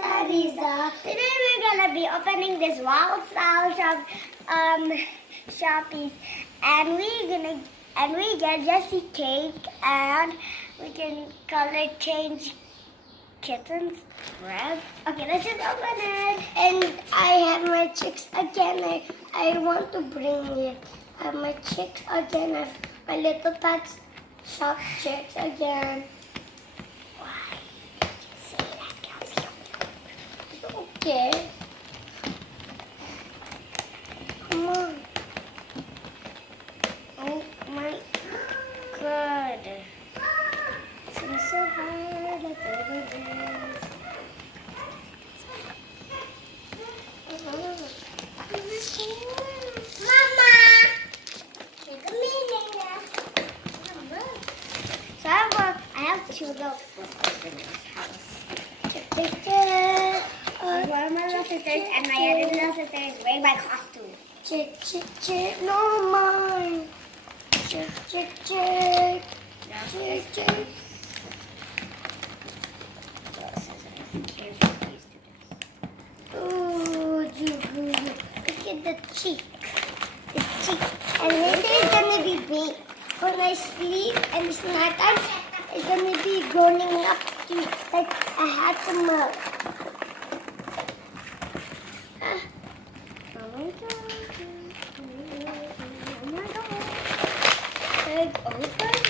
Lisa. Today we're gonna be opening this wild style Shoppies, and we get Jessie cake, and we can color change kittens red. Okay, let's just open it. And I have my chicks again. I want to bring it. I have my chicks again. I have my little pets shop chicks again. Why did you say that, Kelsey? Okay. Come on. Oh my god. It's so hard. Let's open this. Mama! Take a minute. So I have two little sisters in this house. One of my little sisters and my other little sister is wearing my costume. No, mine. Chick. Ooh, look at the cheek. And later it's gonna be big. When I sleep and it's nighttime, it's gonna be growing up to like a Hatchimal. Oh my god. Like, open this.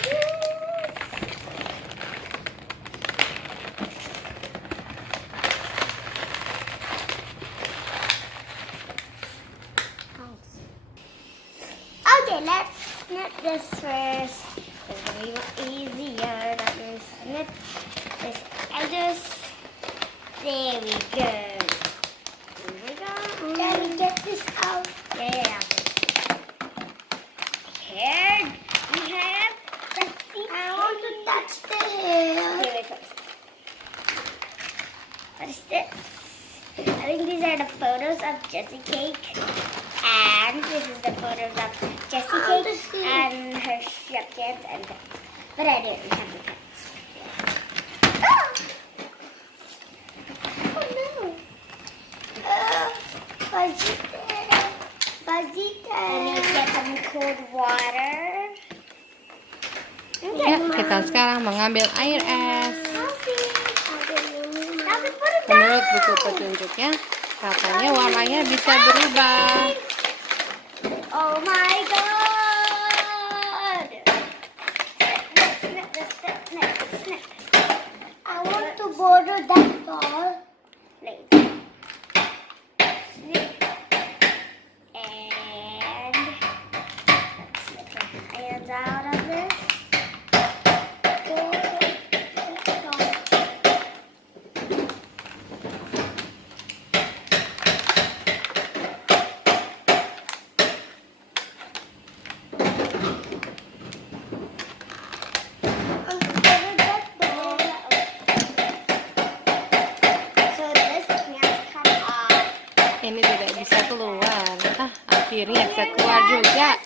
Okay, let's snip this first. It's gonna be easier. Let me snip this edges. There we go. Can we get this out? Yeah. Here we have the seat. I want to touch the hair. Okay, wait first. What is this? I think these are the photos of Jessie Cake. And this is the photos of Jessie Cake and her shop kids and pets. But I didn't have the pets. Oh no. Fuzzy. Let me get some cold water. Ya, kita sekarang mengambil air es. Menurut buku petunjuknya, katanya warnanya bisa berubah. Oh my god! Snip. I want to borrow that doll. Snip. And snip her hands out of this. Ini tidak bisa keluar. Akhirnya bisa keluar juga.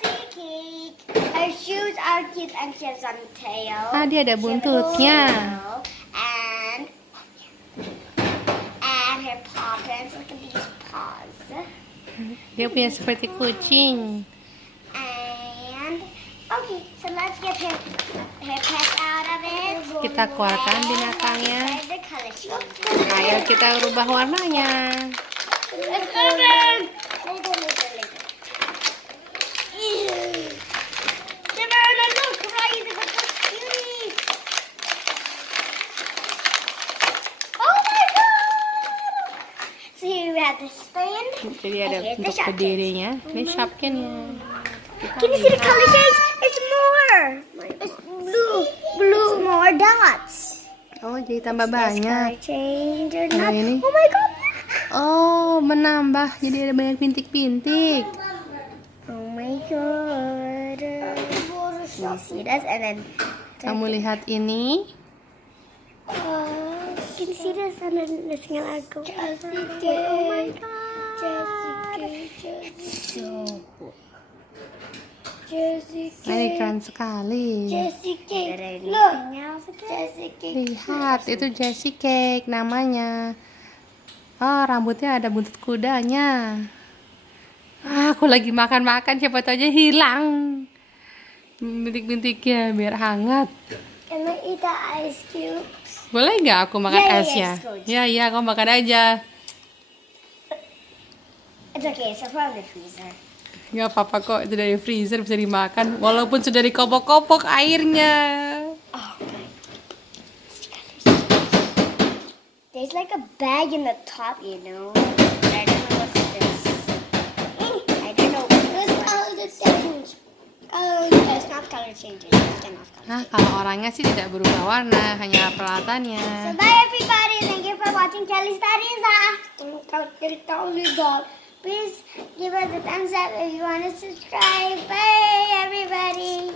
Her shoes are cute and she has some tail. Dia ada buntutnya. And her paw prints. Look at these paws. Dia punya seperti kucing. And okay, so let's get her pets out of it. Kita keluarkan binatangnya. Ayo kita rubah warnanya. Let's open! Oh my god! So here we have the stand. Jadi ada untuk berdirinya. Ini shopkinnya. Can you see the color shades? It's more. It's blue, more dots. Oh, jadi tambah banyak. Change or Nah, not? ini. Oh my god! Oh, menambah. Jadi ada banyak bintik-bintik. Oh my god! You see this and then. Kamu lihat ini. Can you see this and then this gonna go. Oh my god! It's so cool. Ini keren sekali. Jessie Cake. Look. Jessie Cake. Lihat, itu Jessie Cake namanya. Oh, rambutnya ada buntut kudanya. Ah, aku lagi makan-makan, siapa tahu aja hilang bintik-bintiknya biar hangat. Can I eat the ice cubes? Boleh nggak aku makan Yeah, esnya? it's good. Ya, kau makan aja. It's okay, it's from the freezer. Nggak apa-apa kok, itu dari freezer bisa dimakan. Walaupun sudah dikopok-kopok airnya. Oh. There's like a bag in the top, you know. I don't know what's this. I don't know. It's color change. Oh, it's not color changing. It's not color Nah, changing. kalau orangnya sih tidak berubah warna, hanya peralatannya. So bye everybody. Thank you for watching Kelly's Tariza. Please give us a thumbs up if you want to subscribe. Bye everybody.